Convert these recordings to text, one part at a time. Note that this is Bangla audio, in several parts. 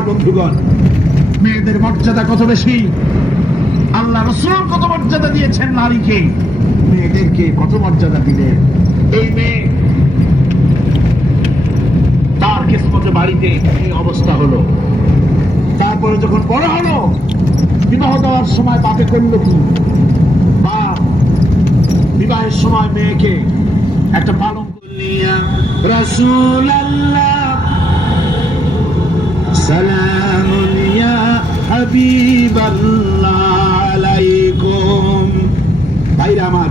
আমার বন্ধুগণ, মেয়েদের মর্যাদা কত বেশি, আল্লাহ রাসূল কত মর্যাদা দিয়েছেন নারীকে, মেয়েদেরকে কত মর্যাদা দিলেন। এই মেয়ে তার কিসমতে বাড়িতে এই অবস্থা হলো, তারপরে যখন বড় হলো বিবাহ দেওয়ার সময় বাপে করলো কি, বাপ বিবাহের সময় মেয়েকে একটা পালন করলিয়া রাসূলুল্লাহ সালামুন ইয়া হাবিবাল্লাহ আলাইকুম। ভাইরা আমার,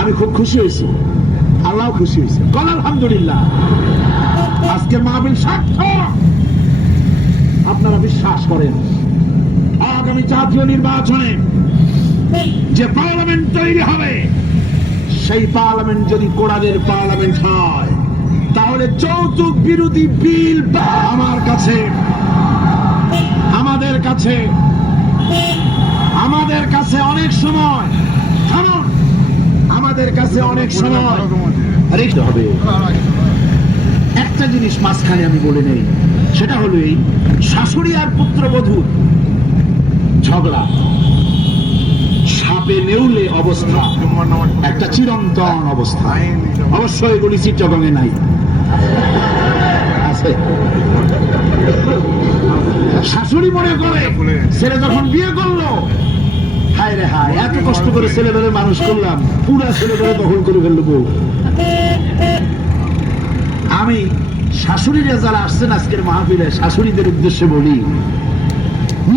আমি খুব খুশি হয়েছি, আল্লাহ খুশি হয়েছে, বল আলহামদুলিল্লাহ। আজকের মাহফিল সার্থক। আপনারা বিশ্বাস করেন আগামী জাতীয় নির্বাচনে যে পার্লামেন্ট তৈরি হবে, সেই পার্লামেন্ট যদি কোরআনের পার্লামেন্ট হয়, তাহলে যৌতুক বিরোধী বিল আমাদের কাছে অনেক সময় রেখে হবে। একটা জিনিস মাঝখানে আমি বলে নেই, সেটা হলো এই শাশুড়ি আর পুত্রবধূর ঝগড়া, সাপে নেউলে অবস্থা, একটা চিরন্তন অবস্থা। অবশ্যই এগুলি চিত্রগঙ্গে নাই, আছে। শাশুড়ি মনে করে ছেলে যখন বিয়ে করলো, হায় রে হায়, এত কষ্ট করে ছেলেবেলে মানুষ করলাম, পুরা ছেলেবেলে দখল করে ফেললো বউ। আমি শাশুড়িরা যারা আসছেন আজকের মাহফিলে, শাশুড়িদের উদ্দেশ্যে বলি,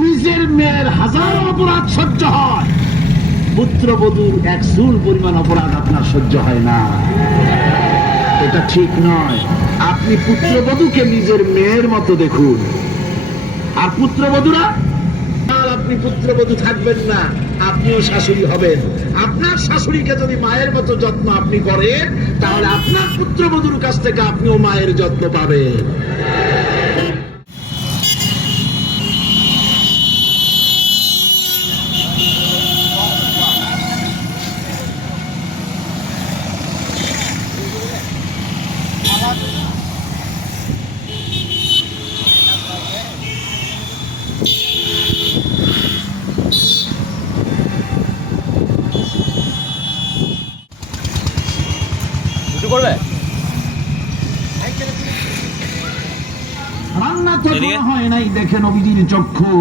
নিজের মেয়ের হাজারো অপরাধ সহ্য হয়, পুত্রবধূর এক চুল পরিমাণ অপরাধ আপনার সহ্য হয় না। এটা ঠিক নয়। আপনি পুত্রবধূকে নিজের মেয়ের মতো দেখুন, আর পুত্রবধূরা, আপনি পুত্রবধূ থাকবেন না, আপনিও শাশুড়ি হবেন। আপনার শাশুড়িকে যদি মায়ের মতো যত্ন আপনি করেন, তাহলে আপনার পুত্রবধূর কাছ থেকে আপনিও মায়ের যত্ন পাবেন। রান্না তো হয় নাই দেখে নবীজির চক্ষু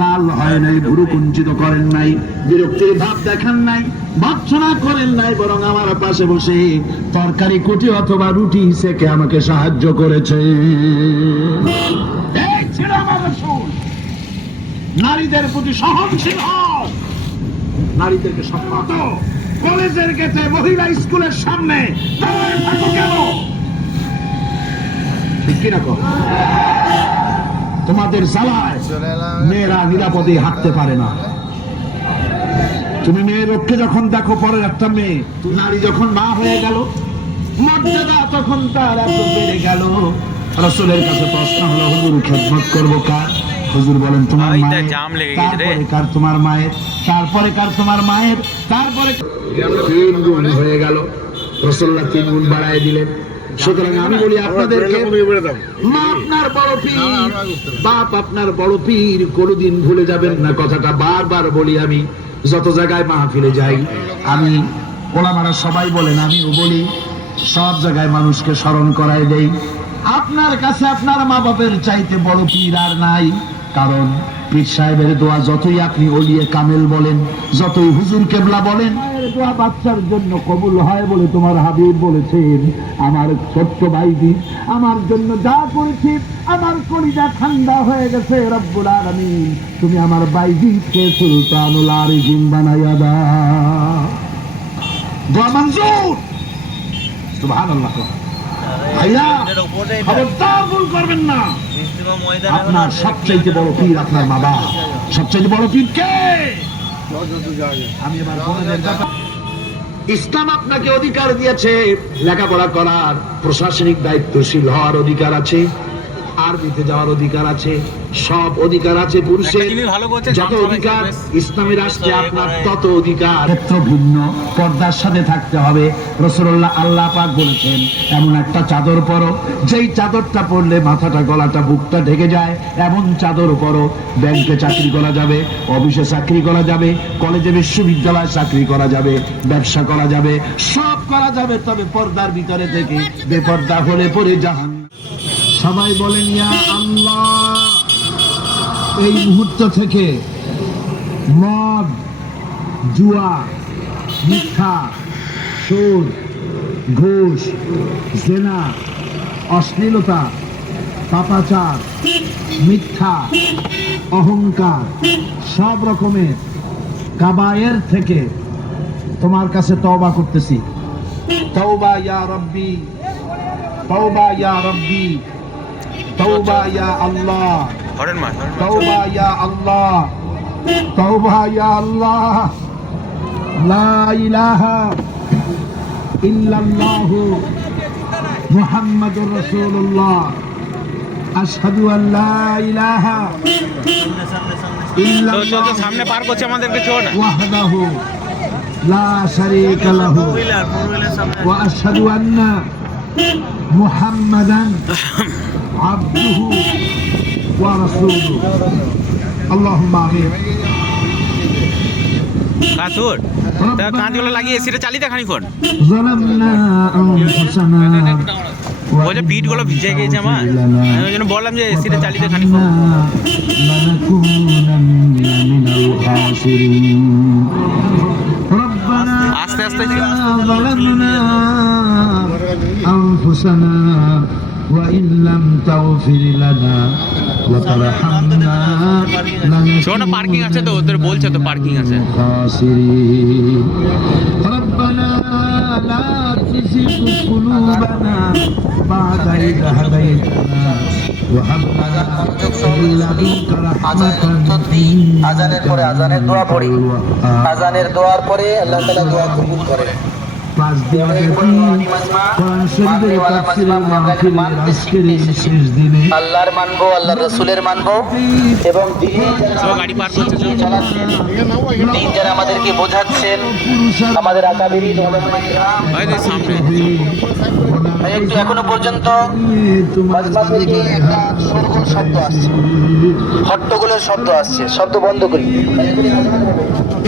লাল হয় নাই, ভুরু কুঞ্চিত করেন নাই, বিরক্তির ভাব দেখান নাই, ভর্ৎসনা করেন নাই, বরং আমার পাশে বসে তরকারি কুটি অথবা রুটি সেকে আমাকে সাহায্য করেছে। এই ছিল আমার রাসূল। নারীদের প্রতি সহনশীল হও, নারীদেরকে সম্মান দাও। কলেজের গেটে, মহিলা স্কুলের সামনে দাঁড়িয়ে থাকো কেন? ঠিক কিনা কর? তোমাদের জ্বালায় মেয়েরা নিরাপদে হাঁটতে পারে না। তুমি মেয়ের রক্ষে যখন দেখো, পরের একটা মেয়ে, নারী যখন মা হয়ে গেল, মর্যাদা তখন তার এত বেড়ে গেল। রাসূলের কাছে প্রশ্ন হলো, হুজুর খেদমত করবো কার? হুজুর বলেন তোমার মায়ের, তারপরে কার? তোমার মায়ের, তারপরে কার? তোমার মায়ের, তারপরে 3 গুণ হয়ে গেল। রাসূলুল্লাহ 3 গুণ বাড়ায় দিলেন। সুতরাং আমি বলি আপনাদেরকে, মা আপনার বড় পীর, বাপ আপনার বড় পীর, কোনোদিন ভুলে যাবেন না। কথাটা বারবার বলি আমি, যত জায়গায় মাহফিলে যাই। আমি ওলামারা সবাই বলেন, আমিও বলি, সব জায়গায় মানুষকে স্মরণ করাই দেই, আপনার কাছে আপনার মা বাপের চাইতে বড় পীর আর নাই। কারণ পীর সাহেবের দোয়া যতই আপনি ওলিয়ে কামেল বলেন, যতই হুজুর কেবলা বলেন, দোয়া বাচ্চার জন্য কবুল হয় বলে তোমার হাবিব বলেছেন। আমার ছোট্ট ভাইজি আমার জন্য যা করেছে, আমার কলিজা ঠান্ডা হয়ে গেছে। রব্বুল আলামিন, তুমি আমার বাইজিকে সুলতানুল আরিফিন বানাইয়া দাও। দোয়া মঞ্জুর। সুবহানাল্লাহ। ভাইয়া খবরদার ভুল করবেন না। আপনার সবচেয়ে বড় পীর আপনার মা বাবা। সবচেয়ে বড় পীর কে? আমি এবার ইসলাম আপনাকে অধিকার দিয়েছে লেখাপড়া করার, প্রশাসনিক দায়িত্বশীল হওয়ার অধিকার আছে। আরবিতে যাওয়ার অধিকার আছে, সব অধিকার আছে পুরুষের। যত অধিকার ইসলামী রাষ্ট্রে আপনার তত অধিকার। ক্ষেত্র ভিন্ন, পর্দার সাথে থাকতে হবে। রাসূলুল্লাহ আল্লাহ পাক বলেছেন এমন একটা চাদর পরো, যেই চাদরটা পরলে মাথাটা গলাটা বুকটা ঢেকে যায়, এমন চাদর পরো। ব্যাংকে চাকরি করা যাবে, অফিসে চাকরি করা যাবে, কলেজে বিশ্ববিদ্যালয়ে চাকরি করা যাবে, ব্যবসা করা যাবে, সব করা যাবে, তবে পর্দার ভিতরে থেকে। বেপর্দা হলে পরে জাহান্নাম। সবাই বলেন ইয়া আল্লাহ। এই মুহূর্ত থেকে মদ, জুয়া, মিথ্যা, সুদ, ঘুষ, জেনা, অশ্লীলতা, পাপাচার, মিথ্যা, অহংকার, সব রকমের কাবায়ের থেকে তোমার কাছে তওবা করতেছি। তওবা ইয়া রব্বি, তওবা ইয়া রব্বি, তওবা ইয়া আল্লাহ, তওবা ইয়া আল্লাহ, তওবা ইয়া আল্লাহ। লা ইলাহা ইল্লাল্লাহ মুহাম্মাদুর রাসূলুল্লাহ। আশহাদু আল লা ইলাহা ইল্লাল্লাহ। সামনে পার করছে আমাদেরকে ছোড় না। ওয়াহদাহু লা শারীকা লাহু ওয়া আশহাদু আন্না মুহাম্মাদান আবদুহু ওয়া রাসূলুহু। আল্লাহুম্মা আমিন। কাতুর তা কাঁধগুলো লাগিয়ে এসিটা চালিয়ে খানিক্ষণ। যালামনা আনফুসানা, বলে পিঠগুলো ভিজে গিয়েছে আমার, ওই জন্য বললাম যে এসিটা চালিয়ে খানিক্ষণ। আস্তে আস্তে ظلمنا أنفسنا وإن لم تغفر لنا وترحمنا শোনো পার্কিং আছে তো, ওদের বলছে তো পার্কিং আছে। خاسرين ربنا لا تزغ قلوبنا بعد إذ هديتنا وهب لنا من لدنك رحمة আজানের পরে আজানের দোয়া পড়ি, আজানের দোয়ার পরে আল্লাহ তাআলা দোয়া কবুল করে। পাঁচ দিন আগে কোরআন শরীফের তাফসীরের মাহফিলের আজকের এই শেষ দিনে আল্লাহর মানবো, আল্লাহর রাসূলের মানবো এবং দিন গাড়ি পার করছে চালাচ্ছেন, দিন যারা আমাদেরকে বোঝাচ্ছেন, আমাদের আকাবিরিন উলামায়ে কিরাম। সামনে একটু এখনো পর্যন্ত মাজমা থেকে একটা শোরগোল শব্দ আসছে, হট্টগোলের শব্দ আসছে, শব্দ বন্ধ করি।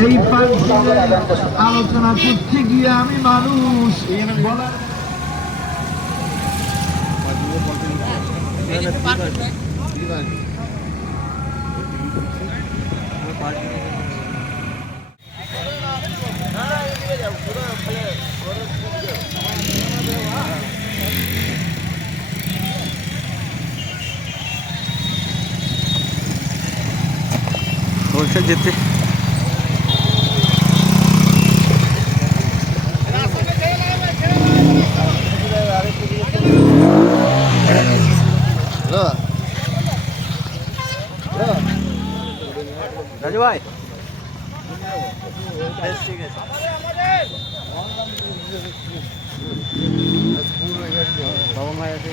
এই পাঁচ দিনের আলোচনা করতে গিয়ে আমি মানুষ বলার বলছে যেতে। রাজু ভাই ঠিক আছে। বাবা ভাই আছে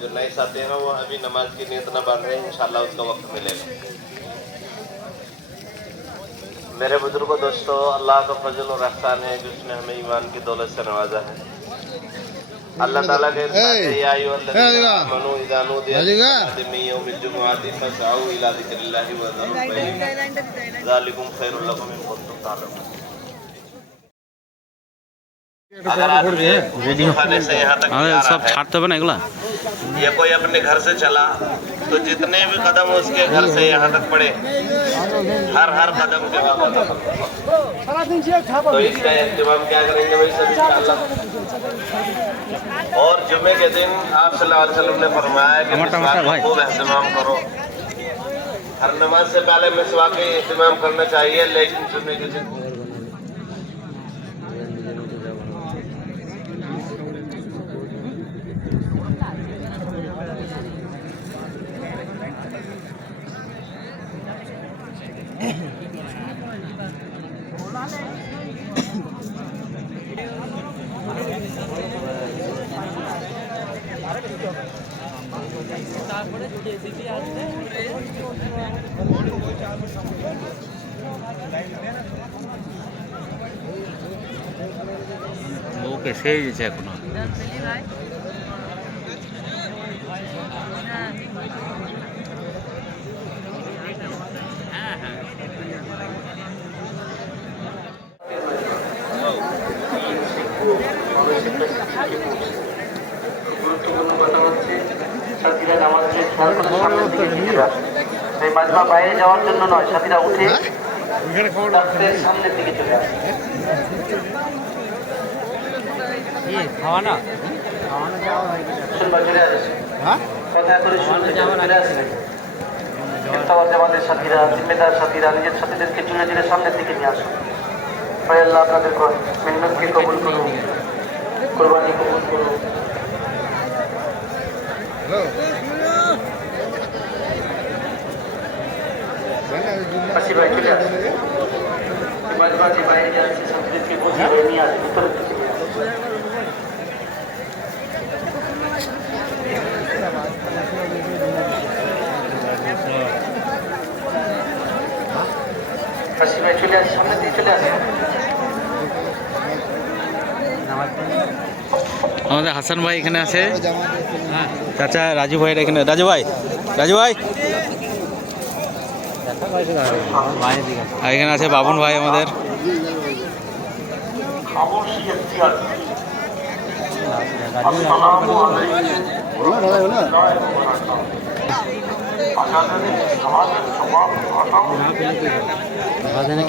जो नए साथी हैं वो अभी नमाज की नीयत न बांध रहे हैं, इंशाल्लाह उसका वक्त मिलेगा। मेरे बुजुर्गों, दोस्तों, अल्लाह का फजल और एहसान है कि उसने हमें ईमान की दौलत से नवाजा है। अल्लाह ताला के या अय्युहल्लज़ीना आमनू इज़ा नूदिया लिस्सलाति मिन यौमिल जुमुअति फसअू इला ज़िक्रिल्लाहि व ज़रूल बैअ ज़ालिकुम खैरुल लकुम इन कुंतुम ता'लमून। अगर आदमी खाने से यहाँ तक सब छाड़ते হবে না এগুলা। या कोई अपने घर से चला तो जितने भी कदम उसके घर से यहाँ तक पड़े, हर कदम के बाद तो इसका इंतजाम क्या करेंगे भाई सब इंशाअल्लाह। और जुमे के दिन आप सल्लल्लाहु अलैहि वसल्लम ने फरमाया कि मिसवाक का खूब एहतमाम करो। हर नमाज से पहले मिसवाक का एहतमाम करना चाहिए, लेकिन जुमे के दिन ওকে সেই গেছে এখনো। গুরুত্বপূর্ণ কথা হচ্ছে সাথীরা নামাজকে খেয়াল করে সামনের দিকে নিয়ে আসে। সেই মাজমা বাইরে যাওয়ার জন্য নয়, সাথীরা উঠে তাদের সামনের দিকে চলে আসে। শুনবা চলে আসে, কথা করে শুনতে চলে আসে। ইফতার জামাতের সাথীরা, জিম্মেদার সাথীরা নিজের সাথীদেরকে চলে চলে সামনের দিকে নিয়ে আসে। ভাই আল্লাহ আপনাদের মেহনতকে কবুল করুন, কোরবানি কবুল করুন। আসি ভাই চলে আসে। বাজবাজি বাইরে যাচ্ছে, সাথীদেরকে বসে নিয়ে আসে, ভিতরের দিকে নিয়ে আসে। আসি ভাই চলে আসে, সামনে দিয়ে চলে আসে। আমাদের হাসান ভাই এখানে আছে, চাচা রাজু ভাইয়ের এখানে। রাজু ভাই, রাজু ভাই আর এখানে আছে বাবুন ভাই আমাদের।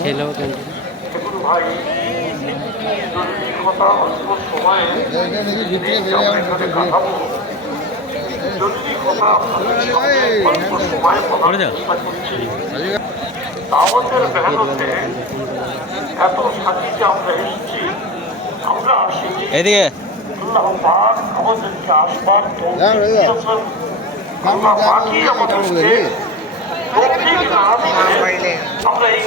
খেলেও আমাদের মেহনতে এত সাথীতে আমরা এসেছি, আমরা আসিনি। এদিকে আল্লাহ পাক আমাদেরকে আসবার তৌফিক দিয়েছেন। আল্লাহ পাকই আমাদেরকে তৌফিক না দিলে আমরা এই